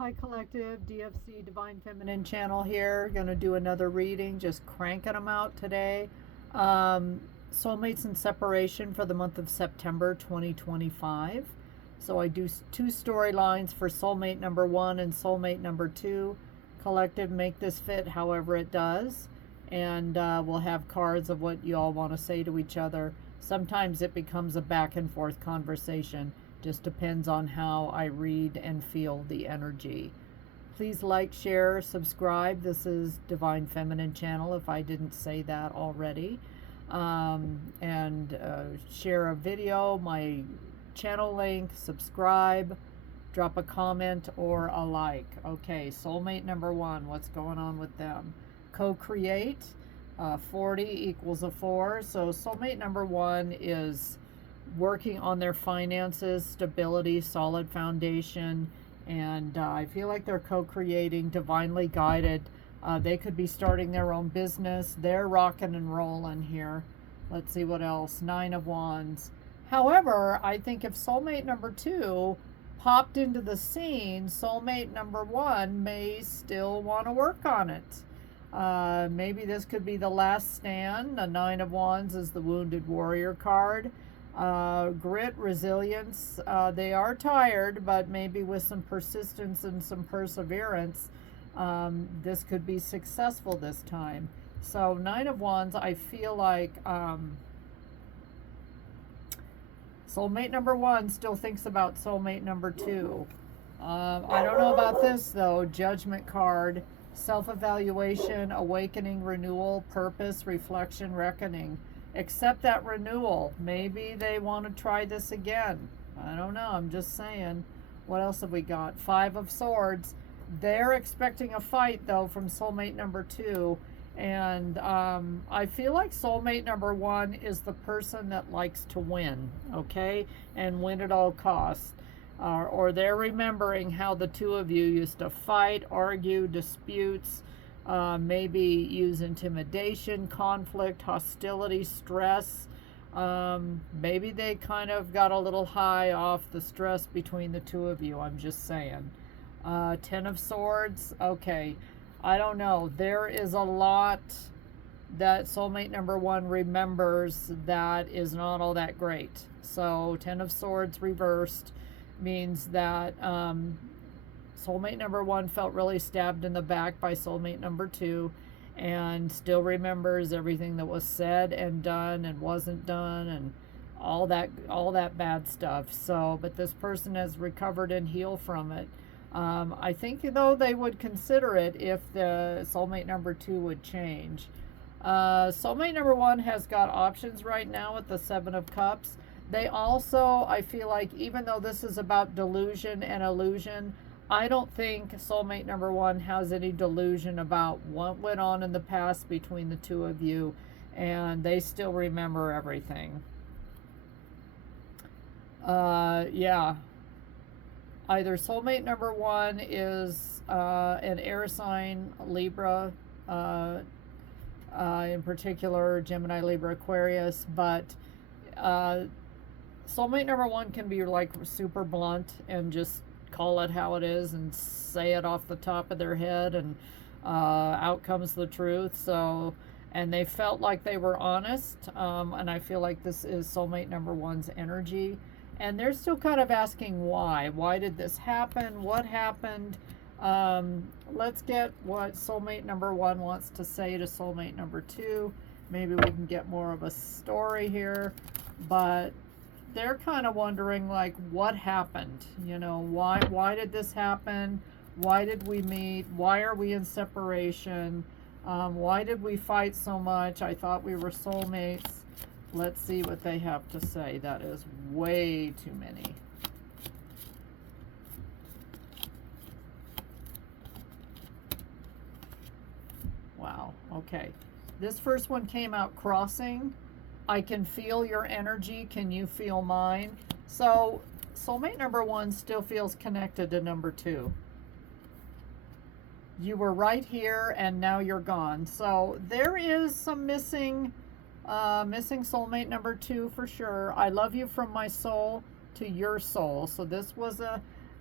Hi Collective, DFC Divine Feminine channel here. Going to do another reading, just cranking them out today. Soulmates and separation for the month of September 2025. So I do two storylines for soulmate number 1 and soulmate number 2. Collective, make this fit however it does. And we'll have cards of what you all want to say to each other. Sometimes it becomes a back and forth conversation. Just depends on how I read and feel the energy. Please like, share, subscribe. This is Divine Feminine channel if I didn't say that already. And share a video, my channel link, subscribe, drop a comment or a like. Okay, soulmate number 1, what's going on with them? Co-create, 40 equals a 4. So soulmate number 1 is working on their finances, stability, solid foundation, and I feel like they're co-creating, divinely guided. They could be starting their own business. They're rocking and rolling here. Let's see what else. 9 of Wands. However, I think if soulmate number 2 popped into the scene, soulmate number 1 may still want to work on it. Maybe this could be the last stand. The 9 of Wands is the Wounded Warrior card. Grit, resilience, they are tired, but maybe with some persistence and some perseverance, this could be successful this time. So 9 of Wands, I feel like soulmate number 1 still thinks about soulmate number 2. I don't know about this though. Judgment card, self-evaluation, awakening, renewal, purpose, reflection, reckoning. Accept that renewal. Maybe they want to try this again. I don't know. I'm just saying. What else have we got? 5 of Swords. They're expecting a fight, though, from soulmate number 2. And I feel like soulmate number 1 is the person that likes to win, okay? And win at all costs. Or they're remembering how the two of you used to fight, argue, disputes, maybe use intimidation, conflict, hostility, stress. Maybe they kind of got a little high off the stress between the two of you. I'm just saying. 10 of Swords. Okay. I don't know. There is a lot that soulmate number 1 remembers that is not all that great. So 10 of Swords reversed means that soulmate number 1 felt really stabbed in the back by soulmate number 2 and still remembers everything that was said and done and wasn't done and all that bad stuff. So, but this person has recovered and healed from it. I think, though, they would consider it if the soulmate number 2 would change. Soulmate number 1 has got options right now with the 7 of Cups. They also, I feel like, even though this is about delusion and illusion, I don't think soulmate number 1 has any delusion about what went on in the past between the two of you, and they still remember everything. Yeah. Either soulmate number 1 is an air sign, Libra, in particular, Gemini, Libra, Aquarius, but soulmate number 1 can be like super blunt and just call it how it is and say it off the top of their head, and out comes the truth. So, and they felt like they were honest, and I feel like this is soulmate number 1's energy, and they're still kind of asking why did this happen, what happened. Let's get what soulmate number 1 wants to say to soulmate number 2. Maybe we can get more of a story here, but they're kind of wondering, like, what happened? You know, why did this happen? Why did we meet? Why are we in separation? Why did we fight so much? I thought we were soulmates. Let's see what they have to say. That is way too many. Wow. Okay. This first one came out crossing. I can feel your energy. Can you feel mine? So soulmate number 1 still feels connected to number 2. You were right here and now you're gone. So there is some missing soulmate number 2 for sure. I love you from my soul to your soul. So this was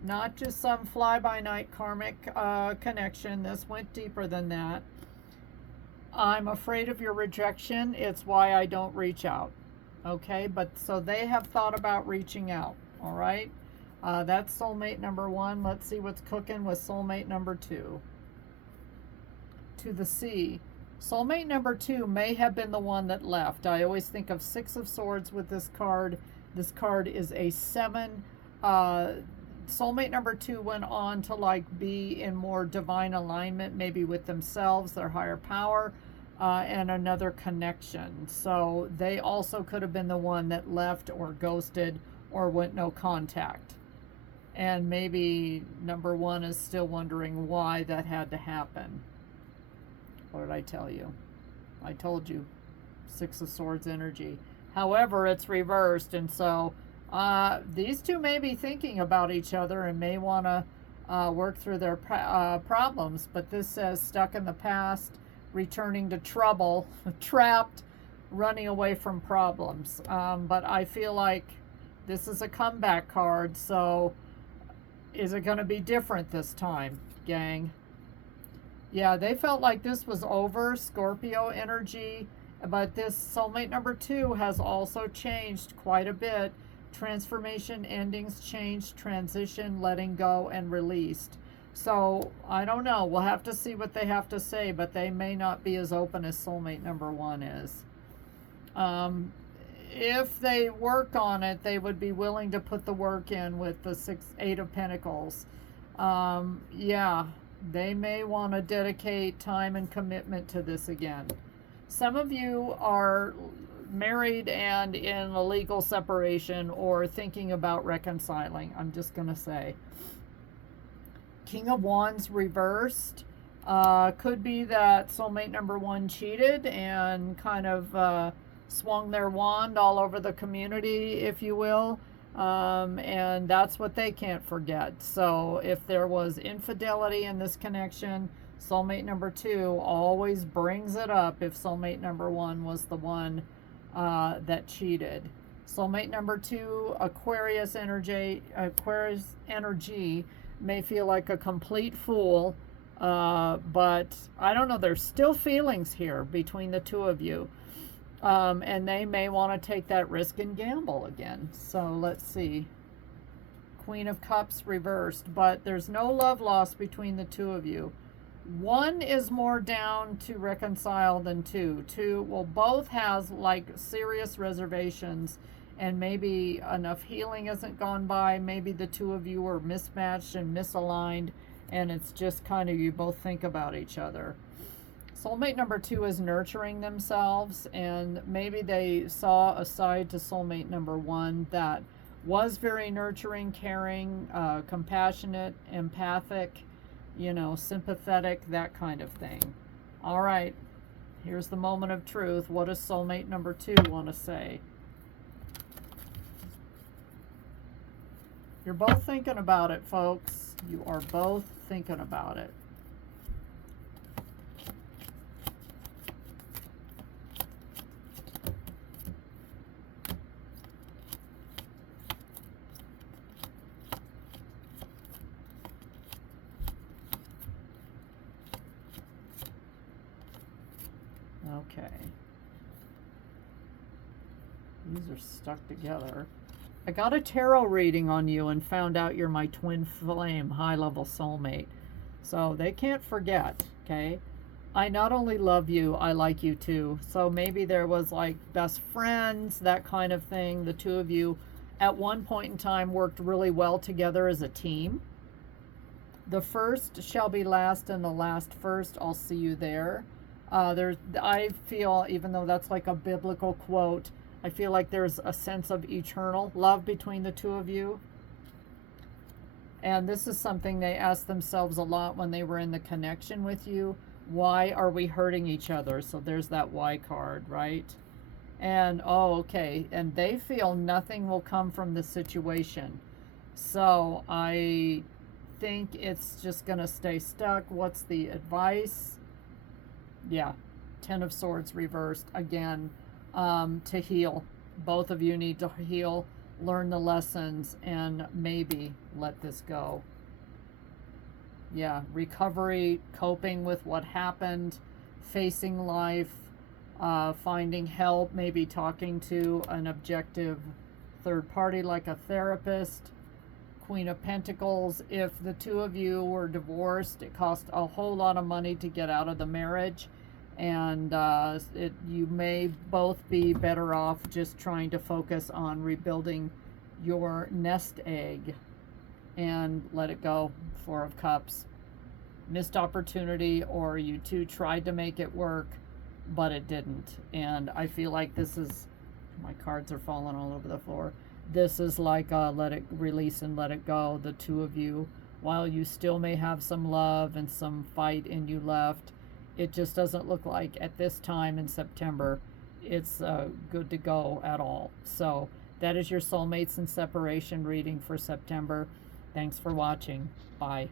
Not just some fly-by-night karmic connection. This went deeper than that. I'm afraid of your rejection. It's why I don't reach out. Okay, but so they have thought about reaching out. All right, that's soulmate number one. Let's see what's cooking with soulmate number two. To the sea. Soulmate number two may have been the one that left. I always think of Six of Swords with this card. This card is a 7. Soulmate number two went on to like be in more divine alignment, maybe with themselves, their higher power, and another connection. So they also could have been the one that left or ghosted or went no contact. And maybe number one is still wondering why that had to happen. What did I tell you? I told you. Six of Swords energy. However, it's reversed, and so these two may be thinking about each other and may want to work through their problems, but this says stuck in the past, returning to trouble, trapped, running away from problems. But I feel like this is a comeback card, so is it going to be different this time, gang? Yeah, they felt like this was over, Scorpio energy, but this soulmate number two has also changed quite a bit. Transformation, endings, change, transition, letting go, and released. So, I don't know. We'll have to see what they have to say, but they may not be as open as soulmate number one is. If they work on it, they would be willing to put the work in with the Eight of Pentacles. Yeah. They may want to dedicate time and commitment to this again. Some of you are married and in a legal separation or thinking about reconciling. I'm just going to say. King of Wands reversed. Could be that soulmate number one cheated and kind of swung their wand all over the community, if you will. And that's what they can't forget. So if there was infidelity in this connection, soulmate number two always brings it up if soulmate number one was the one that cheated. Soulmate number two, Aquarius energy may feel like a complete fool, but I don't know, there's still feelings here between the two of you. And they may want to take that risk and gamble again. So let's see. Queen of Cups reversed, but there's no love lost between the two of you. One is more down to reconcile than two. Both has like serious reservations, and maybe enough healing hasn't gone by. Maybe the two of you are mismatched and misaligned, and it's just kind of you both think about each other. Soulmate number two is nurturing themselves, and maybe they saw a side to soulmate number one that was very nurturing, caring, compassionate, empathic, sympathetic, that kind of thing. All right, here's the moment of truth. What does soulmate number two want to say? You're both thinking about it, folks. You are both thinking about it. Okay. These are stuck together. I got a tarot reading on you and found out you're my twin flame, high-level soulmate. So they can't forget, okay? I not only love you, I like you too. So maybe there was like best friends, that kind of thing. The two of you at one point in time worked really well together as a team. The first shall be last and the last first. I'll see you there. I feel, even though that's like a biblical quote, I feel like there's a sense of eternal love between the two of you. And this is something they asked themselves a lot when they were in the connection with you. Why are we hurting each other? So there's that why card, right? And, oh, okay. And they feel nothing will come from the situation. So I think it's just going to stay stuck. What's the advice? Yeah, Ten of Swords reversed again, to heal. Both of you need to heal. learn the lessons, and maybe let this go. Yeah, recovery, coping with what happened, facing life, finding help, maybe talking to an objective third party like a therapist. Queen of Pentacles, if the two of you were divorced, it cost a whole lot of money to get out of the marriage, and you may both be better off just trying to focus on rebuilding your nest egg and let it go. Four of Cups. Missed opportunity, or you two tried to make it work, but it didn't. And I feel like this is, my cards are falling all over the floor. This is like let it release and let it go. The two of you, while you still may have some love and some fight in you left, it just doesn't look like at this time in September it's good to go at all. So that is your soulmates and separation reading for September. Thanks for watching. Bye.